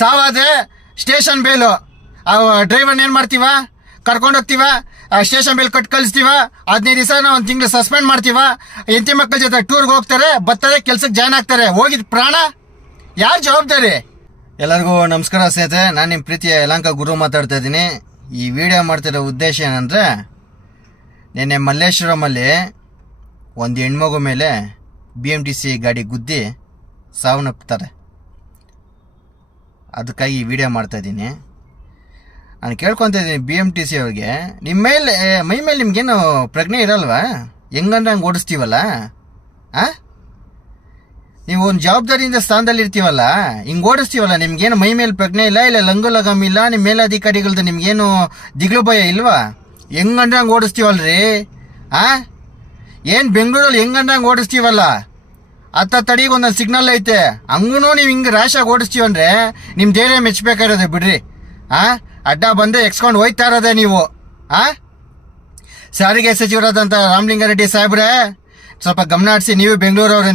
ಸಾವಾದ್ರೆ station bail. ಡ್ರೈವರ್ನ ಏನು ಮಾಡ್ತೀವ? ಕರ್ಕೊಂಡು ಹೋಗ್ತೀವ? ಸ್ಟೇಷನ್ ಬೇಲ್ ಕಟ್ ಕಳಿಸ್ತೀವ? ಹದಿನೈದು ದಿವಸ ನಾವು ಒಂದು ತಿಂಗಳು ಸಸ್ಪೆಂಡ್ ಮಾಡ್ತೀವ? ಎಂತಿ ಮಕ್ಕಳ ಜೊತೆ ಟೂರ್ಗೆ ಹೋಗ್ತಾರೆ, ಬರ್ತಾರೆ ಕೆಲ್ಸಕ್ಕೆ ಜಾಯ್ನ್ ಆಗ್ತಾರೆ. ಹೋಗಿದ್ ಪ್ರಾಣ? ಯಾರು ಜವಾಬ್ದಾರಿ? ಎಲ್ಲರಿಗೂ ನಮಸ್ಕಾರ ಸ್ನೇಹಿತರೆ. ನಾನು ನಿಮ್ಮ ಪ್ರೀತಿಯ ಯಲಾಂಕ ಗುರು ಮಾತಾಡ್ತಾ ಇದ್ದೀನಿ. ಈ ವಿಡಿಯೋ ಮಾಡ್ತಿರೋ ಉದ್ದೇಶ ಏನಂದರೆ, ನಿನ್ನೆ ಮಲ್ಲೇಶ್ವರಮಲ್ಲಿ ಒಂದು ಹೆಣ್ಮಗು ಮೇಲೆ ಬಿ ಎಂ ಟಿ ಸಿ ಗಾಡಿ ಗುದ್ದಿ ಸಾವನ್ನಪ್ತಾರೆ ಅದಕ್ಕಾಗಿ ಈ ವಿಡಿಯೋ ಮಾಡ್ತಾ ಇದ್ದೀನಿ. ನಾನು ಕೇಳ್ಕೊತ ಇದ್ದೀನಿ ಬಿ ಎಂ ಟಿ ಸಿ ಅವ್ರಿಗೆ. ನಿಮ್ಮ ಮೇಲೆ ಮೈ ಮೇಲೆ ನಿಮಗೇನು ಪ್ರಜ್ಞೆ ಇರಲ್ವಾ? ಹೆಂಗಂದ್ರೆ ಹಂಗೆ ಓಡಿಸ್ತೀವಲ್ಲ? ಆ? ನೀವು ಒಂದು ಜವಾಬ್ದಾರಿಯಿಂದ ಸ್ಥಾನದಲ್ಲಿ ಇರ್ತೀವಲ್ಲ? ಹಿಂಗೆ ಓಡಿಸ್ತೀವಲ್ಲ? ನಿಮ್ಗೇನು ಮೈ ಮೇಲೆ ಪ್ರಜ್ಞೆ ಇಲ್ಲ ಇಲ್ಲ ಲಂಗು ಲಗಮ್ ಇಲ್ಲ ನಿಮ್ಮ ಮೇಲಧಿಕಾರಿಗಳದ್ದು ನಿಮ್ಗೇನು ದಿಗ್ಲು ಭಯ ಇಲ್ವಾ? ಹೆಂಗಂದ್ರೆ ಹಂಗೆ ಓಡಿಸ್ತೀವಲ್ರಿ? ಆ? ಏನು ಬೆಂಗಳೂರಲ್ಲಿ ಹೆಂಗಂದ್ರೆ ಹಂಗೆ ಓಡಿಸ್ತೀವಲ್ಲ? ಅತ್ತ ತಡಿಗೆ ಒಂದೊಂದು ಸಿಗ್ನಲ್ ಐತೆ. ಹಂಗೂ ನೀವು ಹಿಂಗೆ ರ್ಯಾಶಾಗಿ ಅಂದರೆ ನಿಮ್ಮ ಧೈರ್ಯ ಮೆಚ್ಚಬೇಕಾಗಿರೋದು ಬಿಡ್ರಿ. ಆ? ಅಡ್ಡ ಬಂದು ಎಕ್ಸ್ಕೊಂಡು ಹೋಯ್ತಾ ಇರೋದೇ ನೀವು. ಆ? ಸಾರಿಗೆ ಸಚಿವರಾದಂಥ ರಾಮಲಿಂಗಾರೆಡ್ಡಿ ಸಾಹೇಬ್ರೆ, ಸ್ವಲ್ಪ ಗಮನ ಹರಿಸಿ, ನೀವು ಬೆಂಗಳೂರವ್ರೇ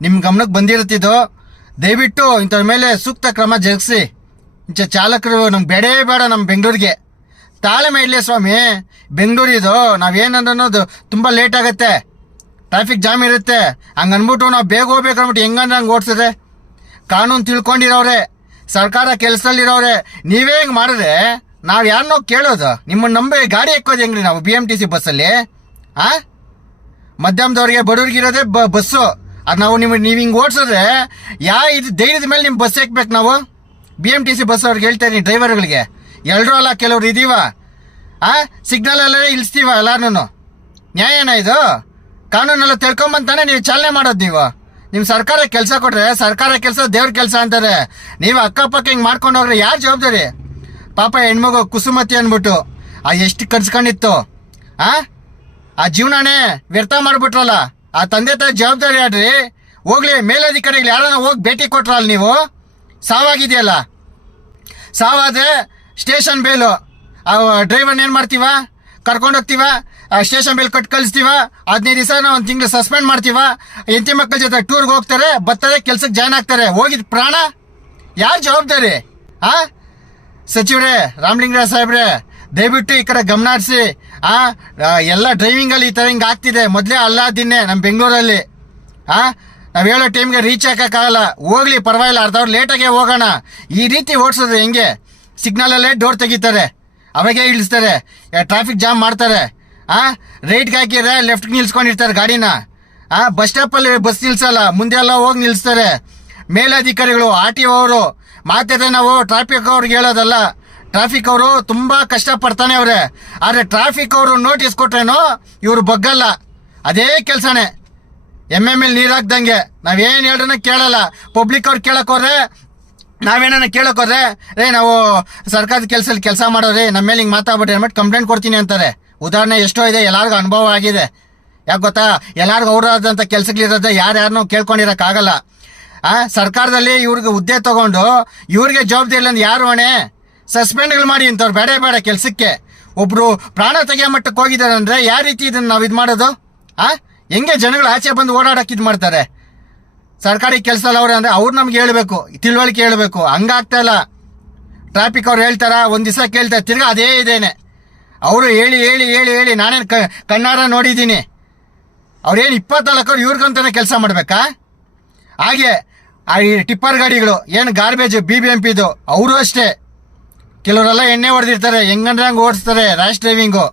ನಿಮ್ಮ ಗಮನಕ್ಕೆ ಬಂದಿರುತ್ತಿದ್ದು ದಯವಿಟ್ಟು ಇಂಥವ್ರ ಮೇಲೆ ಸೂಕ್ತ ಕ್ರಮ ಜರುಗಿಸಿ. ಇಂಚ ಚಾಲಕರು ನಮ್ಗೆ ಬೇಡೇ ಬೇಡ ನಮ್ಮ ಬೆಂಗಳೂರಿಗೆ. ತಾಳೆ ಇರಲಿ ಸ್ವಾಮಿ. ಬೆಂಗಳೂರಿದು ನಾವೇನನ್ನೋದು ತುಂಬ ಲೇಟ್ ಆಗುತ್ತೆ. ಟ್ರಾಫಿಕ್ ಜಾಮ್ ಇರುತ್ತೆ. ಹಂಗೆ ಅಂದ್ಬಿಟ್ಟು ನಾವು ಬೇಗ ಹೋಗ್ಬೇಕು ಅಂದ್ಬಿಟ್ಟು ಹೆಂಗಂದ್ರೆ ಹಂಗೆ ಓಡಿಸಿದ್ರೆ ಕಾನೂನು ತಿಳ್ಕೊಂಡಿರೋರೆ, ಸರ್ಕಾರ ಕೆಲಸದಲ್ಲಿರೋರೆ, ನೀವೇ ಹೆಂಗೆ ಮಾಡಿದ್ರೆ ನಾವು ಯಾರನ್ನೋ ಕೇಳೋದು. ನಿಮ್ಮನ್ನು ನಂಬಿ ಗಾಡಿ ಹಾಕೋದು ಹೆಂಗ್ರಿ ನಾವು ಬಿ ಎಂ ಟಿ ಸಿ ಬಸ್ಸಲ್ಲಿ? ಆ? ಮಧ್ಯಮದವ್ರಿಗೆ ಬಡವ್ರಿಗೆ ಇರೋದೇ ಬ, ಬಸ್ಸು. ಅದು ನಾವು ನಿಮಗೆ ನೀವು ಹಿಂಗೆ ಓಡಿಸಿದ್ರೆ ಯಾ ಇದು ಧೈರ್ಯದ ಮೇಲೆ ನಿಮ್ಮ ಬಸ್ ಹಾಕ್ಬೇಕು ನಾವು? B M T C bus ಅವ್ರಿಗೆ ಹೇಳ್ತಾ ಡ್ರೈವರ್ ಡ್ರೈವರ್ಗಳಿಗೆ. ಎಲ್ಲರೂ ಅಲ್ಲ, ಕೆಲವ್ರು ಇದೀವ. ಆ? ಸಿಗ್ನಲ್ ಎಲ್ಲ ಇಳಿಸ್ತೀವ ಎಲ್ಲಾನು ನ್ಯಾಯನ ಇದು? ಕಾನೂನೆಲ್ಲ ತಿಳ್ಕೊಂಬಂತಾನೆ ನೀವು ಚಾಲನೆ ಮಾಡೋದು ನೀವು. ನಿಮ್ಮ ಸರ್ಕಾರ ಕೆಲಸ ಕೊಟ್ರೆ ಸರ್ಕಾರ ಕೆಲಸ ದೇವ್ರ ಕೆಲಸ ಅಂತಾರೆ. ನೀವು ಅಕ್ಕಪಕ್ಕ ಹಿಂಗೆ ಮಾಡ್ಕೊಂಡು ಹೋಗ್ರೆ ಯಾರು ಜವಾಬ್ದಾರಿ? ಪಾಪ ಹೆಣ್ಮಗು ಕುಸುಮತಿ ಅಂದ್ಬಿಟ್ಟು, ಆ ಎಷ್ಟು ಕನ್ಸ್ಕೊಂಡಿತ್ತು ಆ? ಆ ಜೀವನನೇ ವ್ಯರ್ಥ ಮಾಡ್ಬಿಟ್ರಲ್ಲ. ಆ ತಂದೆ ತಾಯಿ ಜವಾಬ್ದಾರಿ ಆಡ್ರಿ. ಹೋಗ್ಲಿ, ಮೇಲಧಿಕಾರಿಗಳು ಯಾರನ್ನ ಹೋಗಿ ಭೇಟಿ ಕೊಟ್ರಲ್ಲ ನೀವು? ಸಾವಾಗಿದೆಯಲ್ಲ. ಸಾವಾದ್ರೆ ಸ್ಟೇಷನ್ ಬೇಲು ಡ್ರೈವರ್ನ ಏನು ಮಾಡ್ತೀವ? ಕರ್ಕೊಂಡು ಹೋಗ್ತೀವ ಸ್ಟೇಷನ್ ಮೇಲೆ ಕಟ್ ಕಳಿಸ್ತೀವ, ಹದಿನೈದು ದಿವಸ ನಾವು ಒಂದು ತಿಂಗಳು ಸಸ್ಪೆಂಡ್ ಮಾಡ್ತೀವ ಎಂತಿ ಮಕ್ಕಳ ಜೊತೆ ಟೂರ್ಗೆ ಹೋಗ್ತಾರೆ, ಬರ್ತಾರೆ ಕೆಲ್ಸಕ್ಕೆ ಜಾಯ್ನ್ ಆಗ್ತಾರೆ, ಹೋಗಿದ್ ಪ್ರಾಣ? ಯಾರು ಜವಾಬ್ದಾರಿ? ಆ? ಸಚಿವರೇ, ರಾಮಲಿಂಗರಾಜ್ ಸಾಹೇಬ್ರೆ, ದಯವಿಟ್ಟು ಈ ಕಡೆ ಗಮನ ಹರಿಸಿ, ಆ ಎಲ್ಲ ಡ್ರೈವಿಂಗಲ್ಲಿ ಈ ಥರ ಹಿಂಗೆ ಆಗ್ತಿದೆ, ಮೊದಲೇ ಅಲ್ಲಾದಿನ್ನೆ ನಮ್ಮ ಬೆಂಗಳೂರಲ್ಲಿ. ಆ? ನಾವು ಹೇಳೋ ಟೈಮ್ಗೆ ರೀಚ್ ಹಾಕೋಕ್ಕಾಗಲ್ಲ, ಹೋಗ್ಲಿ ಪರವಾಗಿಲ್ಲ ಅರ್ಧ ಅವ್ರು ಲೇಟಾಗೆ ಹೋಗೋಣ. ಈ ರೀತಿ ಓಡಿಸೋದು ಹೆಂಗೆ? ಸಿಗ್ನಲಲ್ಲೇ ಡೋರ್ ತೆಗಿತಾರೆ. ಅವಾಗೆ ಇಳಿಸ್ತಾರೆ. ಟ್ರಾಫಿಕ್ ಜಾಮ್ ಮಾಡ್ತಾರೆ. ಆ ರೈಟ್ಗೆ ಹಾಕಿದ್ರೆ ಲೆಫ್ಟ್ಗೆ ನಿಲ್ಸ್ಕೊಂಡಿರ್ತಾರೆ ಗಾಡಿನ. ಆ ಬಸ್ ಸ್ಟಾಪಲ್ಲಿ ಬಸ್ ನಿಲ್ಸಲ್ಲ, ಮುಂದೆ ಎಲ್ಲ ಹೋಗಿ ನಿಲ್ಲಿಸ್ತಾರೆ ಮೇಲಾಧಿಕಾರಿಗಳು ಆರ್ ಟಿ ಅವರು ಮಾತಾಡಿದ್ರೆ ನಾವು ಟ್ರಾಫಿಕ್ ಅವ್ರಿಗೆ ಹೇಳೋದಲ್ಲ ಟ್ರಾಫಿಕ್ ಅವರು ತುಂಬಾ ಕಷ್ಟಪಡ್ತಾನೆ ಅವರೇ. ಆದ್ರೆ ಟ್ರಾಫಿಕ್ ಅವರು ನೋಟಿಸ್ ಕೊಟ್ರೇನೋ ಇವರು ಬಗ್ಗಲ್ಲ. ಅದೇ ಕೆಲಸನೇ. ಎಂ ಎಂ ಎಲ್ ನೀರು ಹಾಕ್ದಂಗೆ. ನಾವೇನು ಹೇಳ್ರನ್ನ ಕೇಳಲ್ಲ. ಪಬ್ಲಿಕ್ ಅವ್ರು ಕೇಳಕ್ ಹೋದ್ರೆ ನಾವೇನ ಕೇಳಕ್ ಹೋದ್ರೆ ರೇ ನಾವು ಸರ್ಕಾರದ ಕೆಲಸದಲ್ಲಿ ಕೆಲಸ ಮಾಡೋರಿ ನಮ್ಮ ಮೇಲೆ ಹಿಂಗೆ ಮಾತಾಡ್ಬಿಟ್ರಿ ಅಂದ್ಬಿಟ್ಟು ಕಂಪ್ಲೇಂಟ್ ಕೊಡ್ತೀನಿ ಅಂತಾರೆ. ಉದಾಹರಣೆ ಎಷ್ಟೋ ಇದೆ, ಎಲ್ಲರಿಗೂ ಅನುಭವ ಆಗಿದೆ. ಯಾಕೆ ಗೊತ್ತಾ? ಎಲ್ಲರಿಗೂ ಅವ್ರದಂಥ ಕೆಲಸಗಳಿರೋದ್ರೆ ಯಾರ್ಯಾರನ್ನೂ ಕೇಳ್ಕೊಂಡಿರೋಕ್ಕಾಗಲ್ಲ. ಆ, ಸರ್ಕಾರದಲ್ಲಿ ಇವ್ರಿಗೆ ಹುದ್ದೆ ತಗೊಂಡು, ಇವ್ರಿಗೆ ಜವಾಬ್ದಾರಿ ಇಲ್ಲ ಯಾರು ಹೊಣೆ? ಸಸ್ಪೆಂಡ್ಗಳು ಮಾಡಿ ಇಂಥವ್ರು ಬೇಡ ಬೇಡ ಕೆಲಸಕ್ಕೆ. ಒಬ್ರು ಪ್ರಾಣ ತೆಗೆಯೋ ಮಟ್ಟಕ್ಕೆ ಹೋಗಿದ್ದಾರೆ ಅಂದ್ರೆ ಯಾವ ರೀತಿ ಇದನ್ನು ನಾವು ಇದು ಮಾಡೋದು? ಆ, ಹೆಂಗೆ ಜನಗಳು ಆಚೆ ಬಂದು ಓಡಾಡೋಕೆ ಇದು ಮಾಡ್ತಾರೆ? ಸರ್ಕಾರಿ ಕೆಲಸ ಅವ್ರೆ ಅಂದ್ರೆ ಅವ್ರು ನಮ್ಗೆ ಹೇಳಬೇಕು, ತಿಳುವಳಿಕೆ ಹೇಳ್ಬೇಕು. ಹಂಗಾಗ್ತಾ ಇಲ್ಲ. ಟ್ರಾಫಿಕ್ ಅವ್ರು ಹೇಳ್ತಾರ, ಒಂದು ದಿವಸ ಕೇಳ್ತಾರೆ ತಿರ್ಗಾ ಅದೇ ಇದೇನೆ. ಅವರು ಹೇಳಿ ಹೇಳಿ ಹೇಳಿ ಹೇಳಿ, ನಾನೇನು ಕ, ಕಣ್ಣಾರ ನೋಡಿದ್ದೀನಿ. ಅವ್ರೇನು ಇಪ್ಪತ್ನಾಲ್ಕು ಅವ್ರು ಇವ್ರಿಗಂತಾನೆ ಕೆಲಸ ಮಾಡಬೇಕಾ? ಹಾಗೆ, ಆ ಈ ಟಿಪ್ಪರ್ ಗಾಡಿಗಳು, ಏನು ಗಾರ್ಬೇಜ್ ಬಿ ಬಿ ಎಂ ಪಿದು ಅವರು ಅಷ್ಟೇ. ಕೆಲವರೆಲ್ಲ ಎಣ್ಣೆ ಹೊಡೆದಿರ್ತಾರೆ, ಹೆಂಗಂದ್ರೆ ಹಂಗೆ ಓಡಿಸ್ತಾರೆ ರ್ಯಾಶ್ ಡ್ರೈವಿಂಗು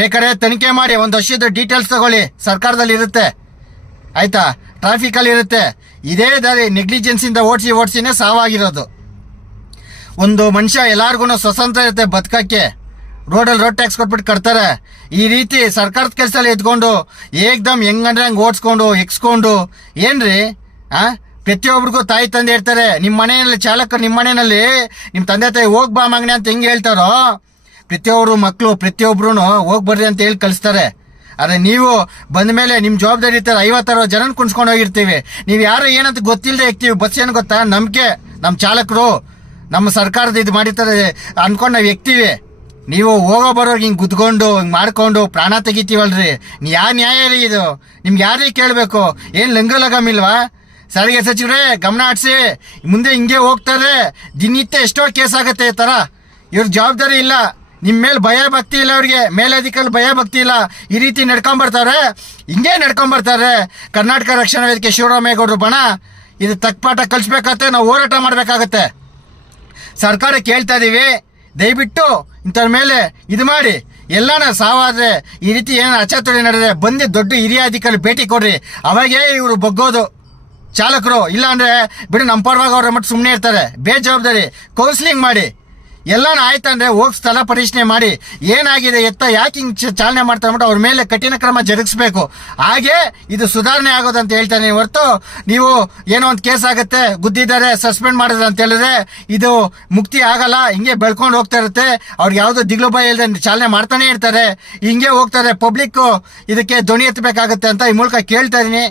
ಬೇಕಾದ್ರೆ ತನಿಖೆ ಮಾಡಿ, ಒಂದು ವರ್ಷದ ಡೀಟೇಲ್ಸ್ ತಗೊಳ್ಳಿ ಸರ್ಕಾರದಲ್ಲಿ ಇರುತ್ತೆ ಆಯ್ತಾ? ಟ್ರಾಫಿಕಲ್ಲಿ ಇರುತ್ತೆ. ಇದೇ ದಾರಿ ನೆಗ್ಲಿಜೆನ್ಸಿಂದ ಓಡಿಸಿ ಓಡಿಸಿನೇ ಸಾವಾಗಿರೋದು. ಒಂದು ಮನುಷ್ಯ ಎಲ್ಲಾರ್ಗು ಸ್ವತಂತ್ರ ಇರುತ್ತೆ ಬದುಕಕ್ಕೆ. ರೋಡಲ್ಲಿ ರೋಡ್ ಟ್ಯಾಕ್ಸ್ ಕೊಟ್ಬಿಟ್ಟು ಕಟ್ತಾರೆ. ಈ ರೀತಿ ಸರ್ಕಾರದ ಕೆಲಸದಲ್ಲಿ ಎತ್ಕೊಂಡು, ಏಕ್ದಮ್ ಹೆಂಗಂದ್ರೆ ಹಂಗೆ ಓಡಿಸ್ಕೊಂಡು ಎಕ್ಸ್ಕೊಂಡು ಏನ್ರಿ? ಆ? ಪ್ರತಿಯೊಬ್ಬರಿಗೂ ತಾಯಿ ತಂದೆ ಇರ್ತಾರೆ. ನಿಮ್ಮ ಮನೆಯಲ್ಲಿ ಚಾಲಕರು ನಿಮ್ಮ ಮನೆಯಲ್ಲಿ ನಿಮ್ಮ ತಂದೆ ತಾಯಿ ಹೋಗ್ಬಾ ಮಗನೆ ಅಂತ ಹೆಂಗೆ ಹೇಳ್ತಾರೋ ಪ್ರತಿಯೊಬ್ಬರು ಮಕ್ಕಳು ಪ್ರತಿಯೊಬ್ರು ಹೋಗ್ಬರ್ರಿ ಅಂತ ಹೇಳಿ ಕಳಿಸ್ತಾರೆ. ಆದ್ರೆ ನೀವು ಬಂದ ಮೇಲೆ ನಿಮ್ಮ ಜವಾಬ್ದಾರಿ ಇರ್ತಾರೆ. ಐವತ್ತಾರು ಜನ ಕುಣ್ಸ್ಕೊಂಡು ಹೋಗಿರ್ತೀವಿ. ನೀವು ಯಾರು ಏನಂತ ಗೊತ್ತಿಲ್ಲದೆ ಇರ್ತೀವಿ. ಬಸ್ ಏನು ಗೊತ್ತಾ? ನಂಬಿಕೆ. ನಮ್ಮ ಚಾಲಕರು. ನಮ್ಮ ಸರ್ಕಾರದ ಇದು ಮಾಡಿರ್ತಾರೆ. ಅಂದ್ಕೊಂಡು ನಾವು ಎಕ್ತೀವಿ. ನೀವು ಹೋಗೋ ಬರೋರ್ಗೆ ಹಿಂಗೆ ಗುದ್ಕೊಂಡು ಹಿಂಗೆ ಮಾಡ್ಕೊಂಡು ಪ್ರಾಣ ತೆಗಿತೀವಲ್ರಿ. ಯಾವ ನ್ಯಾಯ ರೀ ಇದು? ನಿಮ್ಗೆ ಯಾರಿಗೆ ಕೇಳಬೇಕು? ಏನು ಲಂಗ ಲಗಮ್ ಇಲ್ವಾ? ಸಾರಿಗೆ ಸಚಿವರೇ, ಗಮನ ಹರಿಸಿ. ಮುಂದೆ ಹಿಂಗೆ ಹೋಗ್ತಾರೆ. ದಿನನಿತ್ಯ ಎಷ್ಟೋ ಕೇಸ್ ಆಗುತ್ತೆ ಈ ಥರ ಇವ್ರ ಜವಾಬ್ದಾರಿ ಇಲ್ಲ. ನಿಮ್ಮ ಮೇಲೆ ಭಯ ಭಕ್ತಿ ಇಲ್ಲ ಅವ್ರಿಗೆ. ಮೇಲಧಿಕಾರಿ ಭಯ ಭಕ್ತಿ ಇಲ್ಲ. ಈ ರೀತಿ ನಡ್ಕೊಂಬರ್ತಾರೆ. ಹಿಂಗೆ ನಡ್ಕೊಂಬರ್ತಾರೆ. ಕರ್ನಾಟಕ ರಕ್ಷಣಾ ವೇದಿಕೆ ಶಿವರಾಮೇಗೌಡರು ಬಣ, ಇದು ತಕ್ಪಾಠ ಕಲಿಸ್ಬೇಕಾಗತ್ತೆ ನಾವು ಹೋರಾಟ ಮಾಡಬೇಕಾಗತ್ತೆ. ಸರ್ಕಾರ ಕೇಳ್ತಾ ಇದೀವಿ. ದಯವಿಟ್ಟು ಇಂಥವ್ರ ಮೇಲೆ ಇದು ಮಾಡಿ. ಎಲ್ಲಾನ ಸಾವಾದ್ರೆ ಈ ರೀತಿ ಏನಾರ ಅಚಾತುರ್ಯ ನಡೆದ್ರೆ ಬಂದು ದೊಡ್ಡ ಹಿರಿಯ ಅಧಿಕಾರಿ ಭೇಟಿ ಕೊಡ್ರಿ. ಅವಾಗೇ ಇವರು ಬಗ್ಗೋದು. ಚಾಲಕರು ಇಲ್ಲ ಅಂದ್ರೆ ಬಿಡು, ನಮ್ಮ ಪರವಾಗಿ ಅವ್ರ ಮಟ್ಟು ಸುಮ್ಮನೆ ಇರ್ತಾರೆ. ಬೇಜವಾಬ್ದಾರಿ. ಕೌನ್ಸಿಲಿಂಗ್ ಮಾಡಿ. ಎಲ್ಲಾನ ಆಯ್ತಂದ್ರೆ ಹೋಗಿ ಸ್ಥಳ ಪರಿಶೀಲನೆ ಮಾಡಿ ಏನಾಗಿದೆ ಎತ್ತ, ಯಾಕೆ ಹಿಂಗ್ ಚಾಲನೆ ಮಾಡ್ತಾರೆ ಅಂದ್ಬಿಟ್ಟು ಅವ್ರ ಮೇಲೆ ಕಠಿಣ ಕ್ರಮ ಜರುಗಿಸ್ಬೇಕು. ಹಾಗೆ ಇದು ಸುಧಾರಣೆ ಆಗೋದಂತ ಹೇಳ್ತಾನೆ ಹೊರತು ನೀವು ಏನೋ ಒಂದು ಕೇಸ್ ಆಗುತ್ತೆ, ಗುದ್ದಿದ್ದಾರೆ, ಸಸ್ಪೆಂಡ್ ಮಾಡಿದ್ರೆ ಅಂತ ಹೇಳಿದ್ರೆ ಇದು ಮುಕ್ತಿ ಆಗಲ್ಲ, ಹಿಂಗೆ ಬೆಳ್ಕೊಂಡು ಹೋಗ್ತಾ ಇರುತ್ತೆ. ಅವ್ರಿಗೆ ಯಾವುದೋ ದಿಗ್ಲು ಭಯ ಇಲ್ಲದೆ ಚಾಲನೆ ಮಾಡ್ತಾನೆ ಇರ್ತಾರೆ. ಹಿಂಗೆ ಹೋಗ್ತಾರೆ ಪಬ್ಲಿಕ್ ಇದಕ್ಕೆ ಧ್ವನಿ ಎತ್ತಬೇಕಾಗುತ್ತೆ ಅಂತ ಈ ಮೂಲಕ ಕೇಳ್ತಾ ಇದೀನಿ